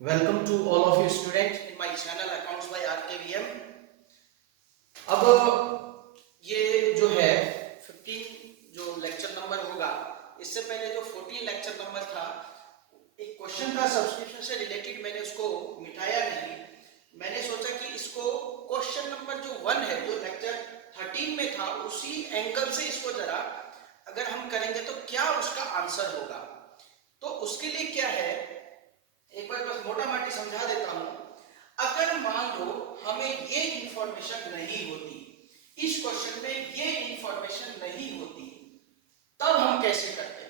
Welcome to all of you students in my channel Accounts by RKVM। अब ये जो है 15 जो लेक्चर नंबर होगा, इससे पहले जो 14 लेक्चर नंबर था, एक क्वेश्चन था सब्सक्रिप्शन से रिलेटेड, मैंने उसको मिटाया नहीं। मैंने सोचा कि इसको क्वेश्चन नंबर जो 1 है, जो लेक्चर 13 में था, उसी एंगल से इसको जरा अगर हम करेंगे तो क्या उसका आंसर होगा। तो उसके लिए क्या है, एक बार बस मोटा माटी समझा देता हूं। अगर मान लो हमें ये इंफॉर्मेशन नहीं होती, इस क्वेश्चन में ये इंफॉर्मेशन नहीं होती, तब हम कैसे करते।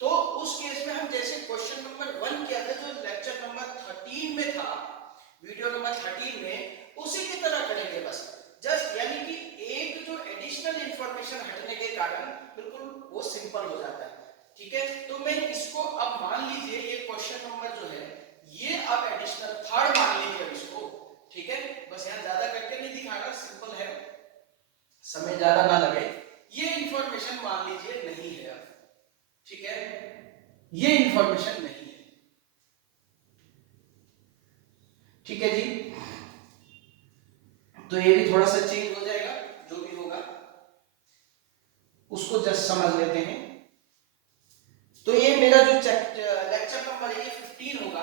तो उस केस में हम जैसे क्वेश्चन नंबर 1 किया था, जो लेक्चर नंबर 13 में था, वीडियो नंबर 13 में, उसी की तरह करेंगे बस। जस्ट यानी कि एक जो एडिशनल इंफॉर्मेशन हटने के कारण बिल्कुल वो सिंपल हो जाता है। ठीक है, तो मैं इसको अब मान लीजिए ये क्वेश्चन नंबर जो है ये अब एडिशनल थर्ड मान लीजिए इसको। ठीक है, बस यहां ज्यादा करके नहीं दिखाना, सिंपल है, समय ज्यादा ना लगे। ये इंफॉर्मेशन मान लीजिए नहीं है अब। ठीक है, ये इंफॉर्मेशन नहीं है। ठीक है जी, तो ये भी थोड़ा सा चेंज हो जाएगा, जो भी होगा उसको जस्ट समझ लेते हैं। तो ये मेरा जो लेक्चर नंबर है ये 15 होगा,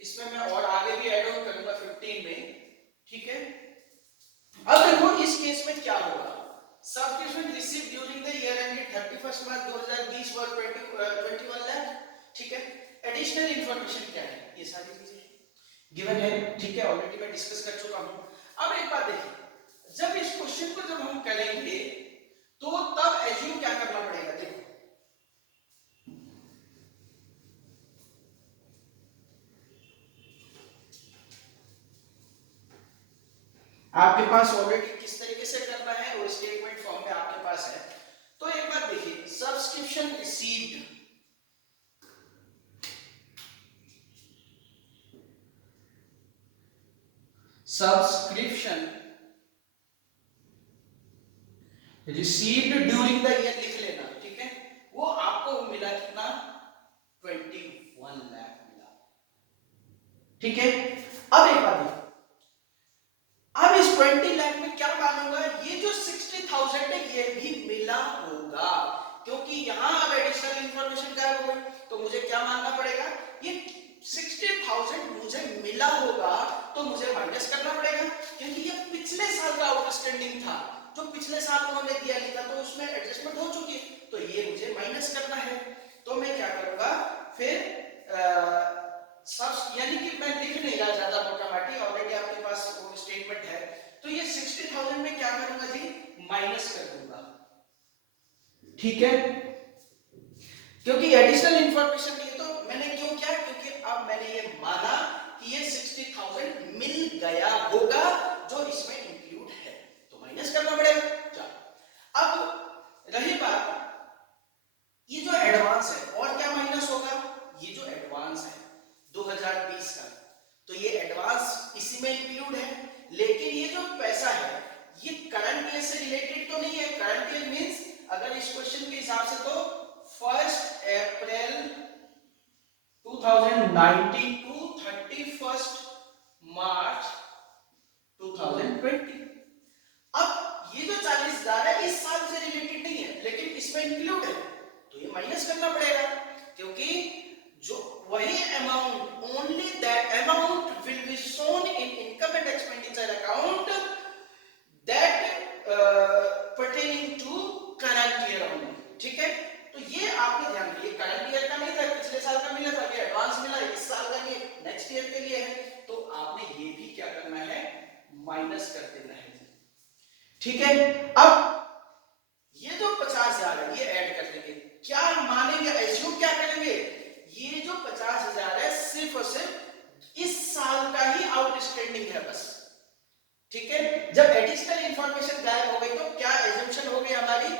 इसमें मैं और आगे भी ऐड ऑन करूंगा 15 में। ठीक है, अब देखो इस केस में क्या होगा। Subscription receive during the year ended 31 मार्च 2020 वर 21 लाख। ठीक है, एडिशनल इंफॉर्मेशन क्या है, ये सारी चीजें गिवन है। ठीक है, ऑलरेडी मैं डिस्कस कर चुका हूं। अब एक बात देखिए, जब इस क्वेश्चन को जब हम करेंगे तो तब एज्यूम क्या करना पड़ेगा। देखो आपके पास ऑलरेडी किस तरीके से करना है वो स्टेटमेंट फॉर्म में आपके पास है। तो एक बात देखिए, subscription received, subscription received during the year लिख लेना। ठीक है, वो आपको मिला कितना, 21 लाख मिला। ठीक है, अब एक बात देखिए, अब इस 20 लाख में क्या मानूंगा, ये जो 60,000 है ये भी मिला होगा, क्योंकि यहां अब एडिशनल इंफॉर्मेशन गायब हो गई, तो मुझे क्या मानना पड़ेगा, ये 60,000 मुझे मिला होगा, तो मुझे माइनस करना पड़ेगा, क्योंकि ये पिछले साल का आउटस्टैंडिंग था, जो पिछले साल उन्होंने दिया नहीं था, तो उसमें एडजस्टमेंट हो चुकी है, तो ये मुझे माइनस करना है। तो मैं क्या करूंगा फिर सब, यानी कि मैं लिख नहीं रहा ज्यादा मोटा माटी, ऑलरेडी आपके पास वो स्टेटमेंट है, तो ये 60,000 में क्या करूंगा जी, माइनस कर दूंगा। ठीक है, क्योंकि एडिशनल इंफॉर्मेशन नहीं है, तो मैंने क्यों किया, क्योंकि अब मैंने ये माना कि ये 60,000 मिल गया होगा जो इसमें इंक्लूड है, तो माइनस करना पड़ेगा। चलो, अब रही बात ये जो एडवांस है, और क्या माइनस होगा, ये जो एडवांस है 2020 का, तो ये एडवांस इसी में इंक्लूड है, लेकिन ये जो पैसा है ये करंट ईयर से रिलेटेड तो नहीं है। करंट ईयर मींस अगर इस क्वेश्चन के हिसाब से तो 1 अप्रैल 2019 टू 31 मार्च 2020। अब ये जो 40,000 है इस साल से रिलेटेड नहीं है, लेकिन इसमें इंक्लूड है, तो ये माइनस करना पड़ेगा, क्योंकि जो वही amount, only that amount will be shown in income and expenditure account that pertaining to current year only. ठीक है, तो ये आपने ध्यान रखिए, करंट ईयर का नहीं था, पिछले साल का मिला था, ये एडवांस मिला, इस साल का नहीं, नेक्स्ट ईयर के लिए है, तो आपने ये भी क्या करना है, माइनस कर देना है। ठीक है, अब ये जो 50,000 है ये ऐड कर देंगे, क्या मानेंगे, एज्यूम क्या करेंगे, ये जो 50,000 है सिर्फ और सिर्फ इस साल का ही आउटस्टैंडिंग है बस। ठीक है, जब एडिशनल इंफॉर्मेशन गायब हो गई तो क्या एजम्पशन हो गई हमारी,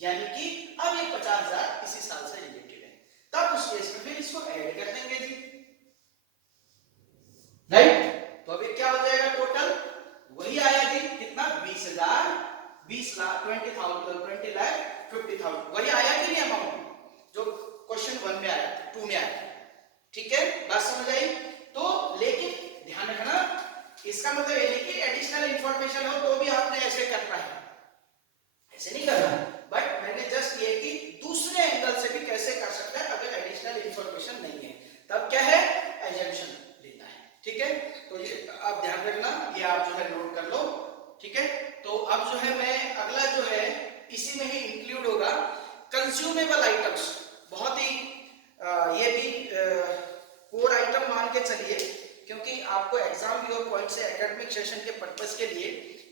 यानी कि अब ये 50,000 इसी साल से रिलेटेड है, तब उस केस में फिर इसको ऐड कर देंगे जी, राइट। तो अभी क्या हो जाएगा, टोटल वही आया जी, कितना, 20,000, 20 लाख, 20,000, 20 लाख 50,000, वही आया कि नहीं अमाउंट जो क्वेश्चन 1 में आया, 2 में आया। ठीक है, बात समझ आई। कंज्यूमेबल आइटम्स बहुत ही ये भी कोर आइटम मान के चलिए, क्योंकि आपको एग्जाम योर पॉइंट से एकेडमिक सेशन के पर्पस के लिए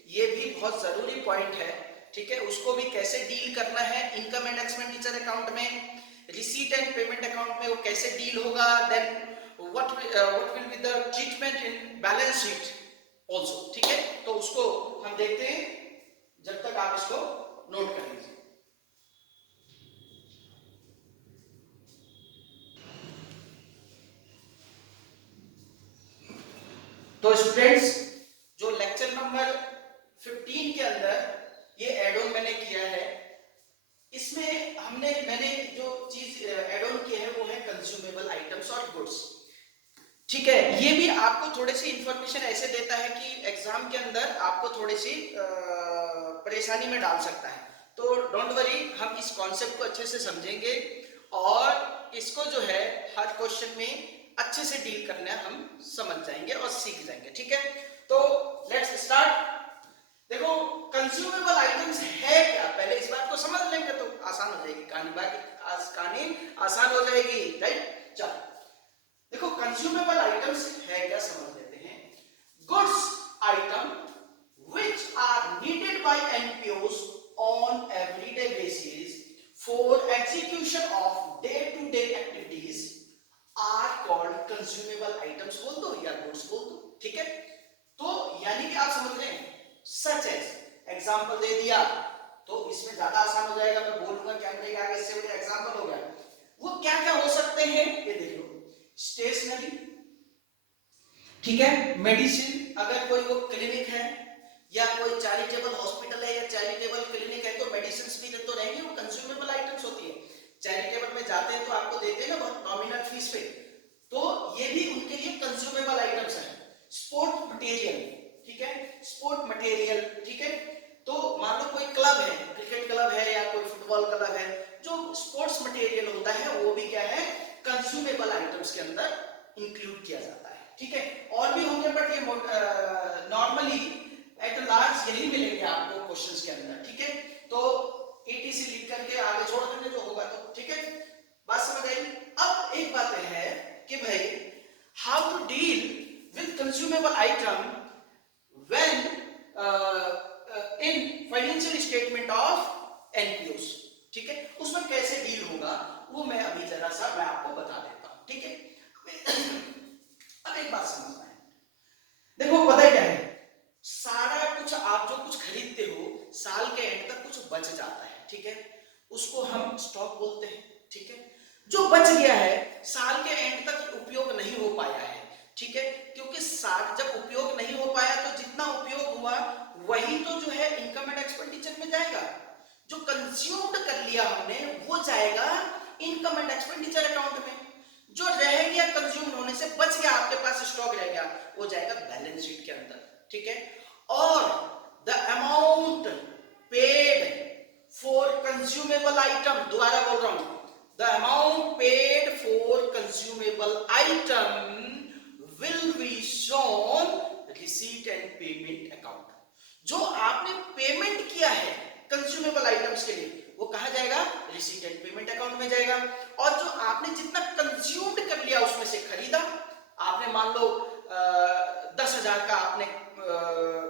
ये भी बहुत जरूरी पॉइंट है, ठीक है। उसको भी कैसे डील करना है इनकम एंड एक्सपेंडिचर अकाउंट में, रिसीट एंड पेमेंट अकाउंट में वो कैसे डील होगा, then what will be the treatment in balance sheet also, ठीक है। तो उसको हम देखते हैं, जब तक आप इसको नोट कर लीजिए। तो स्टूडेंट्स, जो लेक्चर नंबर 15 के अंदर ये एड ऑन मैंने किया है, इसमें मैंने जो चीज एड ऑन की है वो है कंज्यूमेबल आइटम्स और गुड्स, ठीक है। ये भी आपको थोड़ी सी इंफॉर्मेशन ऐसे देता है कि एग्जाम के अंदर आपको थोड़ी सी परेशानी में डाल सकता है। तो डोंट वरी, हम इस कॉन्सेप्ट को अच्छे से समझेंगे और इसको जो है हर क्वेश्चन में अच्छे से डील करना हम समझ जाएंगे और सीख जाएंगे, ठीक है। तो लेट्स स्टार्ट। देखो, कंज्यूमेबल आइटम्स है क्या, पहले इस बात को समझ लेंगे तो आसान हो जाएगी कहानी, कहानी आसान हो जाएगी, राइट। चलो देखो, कंज्यूमेबल आइटम्स है क्या समझ लेते हैं। Goods item which are needed by NPOs on everyday basis for execution of day-to-day activities are called consumable items, बोल दो या गुड्स बोल दो, ठीक है। तो यानी कि आप समझ रहे हैं, सच एज एग्जाम्पल दे दिया तो इसमें ज्यादा आसान हो जाएगा, मैं बोलूंगा कैमरे के आगे, इससे बड़े एग्जाम्पल हो गया। वो क्या क्या हो सकते हैं ये देख लो, स्टेशनरी, ठीक है, मेडिसिन, अगर कोई वो क्लिनिक है या कोई चैरिटेबल हॉस्पिटल है या चैरिटेबल क्लिनिक है तो मेडिसिन भी तो रहेंगे, वो कंज्यूमेबल आइटम्स होती है। चैरिटेबल में जाते हैं तो आपको देते हैं ना बहुत नॉमिनल फीस पे, तो ये भी उनके लिए कंज्यूमेबल आइटम्स है। स्पोर्ट मटेरियल, ठीक है, स्पोर्ट मटेरियल, ठीक है। तो मान लो कोई क्लब है, क्रिकेट क्लब है या कोई फुटबॉल क्लब है, जो स्पोर्ट्स मटेरियल होता है वो भी क्या है, कंज्यूमेबल आइटम्स के अंदर इंक्लूड किया जाता है, ठीक है। और भी होंगे बट ये नॉर्मली एट लार्ज यही मिलेंगे आपको क्वेश्चंस के अंदर, ठीक है। तो ETC लिख करके आगे छोड़ देंगे जो होगा तो, ठीक है, बात समझ आई। अब एक बात है कि भाई how to deal with consumable item when in financial statement of NPOs, ठीक है, उसमें कैसे डील होगा वो मैं अभी जरा सा मैं आपको बता देता हूं, ठीक है। अब एक बात समझना है, देखो पता है क्या है, सारा कुछ आप जो कुछ खरीदते हो साल के एंड तक कुछ बच जाता है, ठीक है, उसको हम स्टॉक बोलते हैं, ठीक है। जो बच गया है साल के एंड तक उपयोग नहीं हो पाया है, ठीक है, क्योंकि साल जब उपयोग नहीं हो पाया तो जितना उपयोग हुआ वही तो जो है इनकम एंड एक्सपेंडिचर में जाएगा, जो कंज्यूम्ड कर लिया हमने वो जाएगा इनकम एंड एक्सपेंडिचर अकाउंट में, जो रह गया कंज्यूम होने से बच गया आपके पास स्टॉक रह गया वो जाएगा बैलेंस शीट के अंदर, ठीक है। और the amount paid for consumable item, दोबारा बोल रहा हूं, the amount paid for consumable item will be shown receipt and payment account. जो आपने पेमेंट किया है कंज्यूमेबल आइटम्स के लिए वो कहा जाएगा, रिसीट एंड पेमेंट अकाउंट में जाएगा। और जो आपने जितना कंज्यूम्ड कर लिया उसमें से खरीदा, आपने मान लो 10,000 का आपने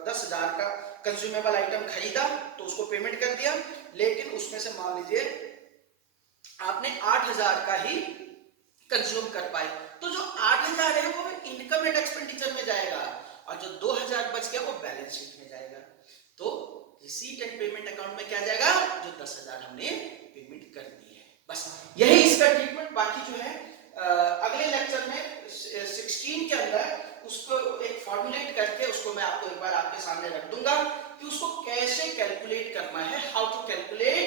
10,000 का कंज्यूमेबल आइटम खरीदा तो उसको पेमेंट कर दिया, लेकिन उसमें से मान लीजिए आपने 8,000 का ही कंज्यूम कर पाए, तो जो 8,000 है वो इनकम एंड एक्सपेंडिचर में जाएगा और जो 2,000 बच गया वो बैलेंस शीट में जाएगा। तो रिसीट एंड पेमेंट अकाउंट में क्या जाएगा, जो 10,000 हमने पेमेंट कर दी है, बस यही इसका ट्रीटमेंट। बाकी जो है अगले लेक्चर में 16 के अंदर उसको एक फॉर्मुलेट करके उसको मैं आपको एक बार आपके सामने रख दूंगा कि उसको कैसे कैलकुलेट करना है, how to calculate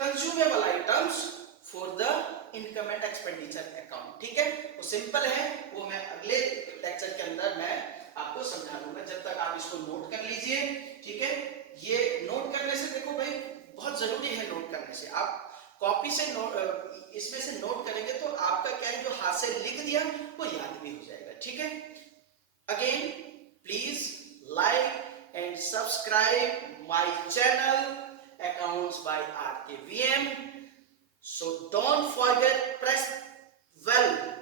consumable items for the income and expenditure account, ठीक है। वो सिंपल है, वो मैं अगले लेक्चर के अंदर मैं आपको समझा दूंगा, जब तक आप इसको नोट कर लीजिए, ठीक है। ये नोट करने से देखो भाई बहुत जरूरी है, नोट करने से आप कॉपी से इसमें से नोट करेंगे तो आपका क्या है, जो हाथ से लिख दिया वो याद भी हो जाएगा, ठीक है। Again please like and subscribe my channel accounts by RKVM So don't forget, press well